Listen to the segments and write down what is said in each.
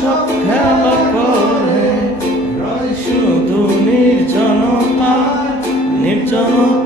সব খেলা করে রয় শুধু নির্জনতা নির্জনতা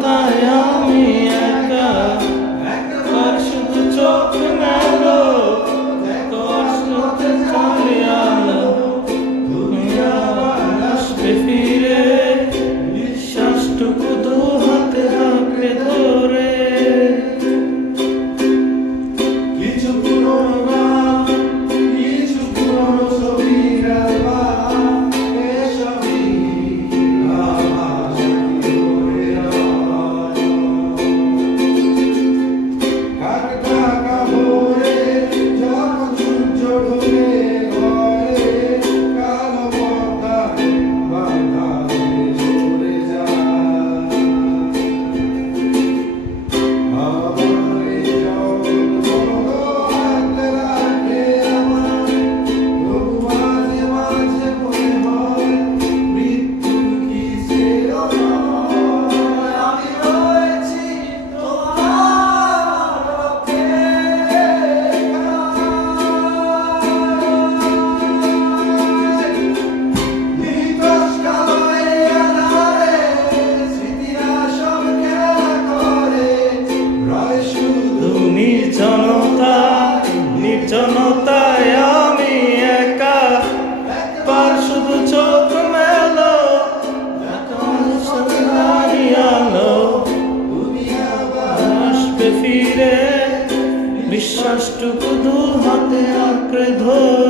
শুধু চোখ মেলো আলো। আসবে ফিরে বিশ্বাসটুকু দু হাতে আঁকড়ে ধর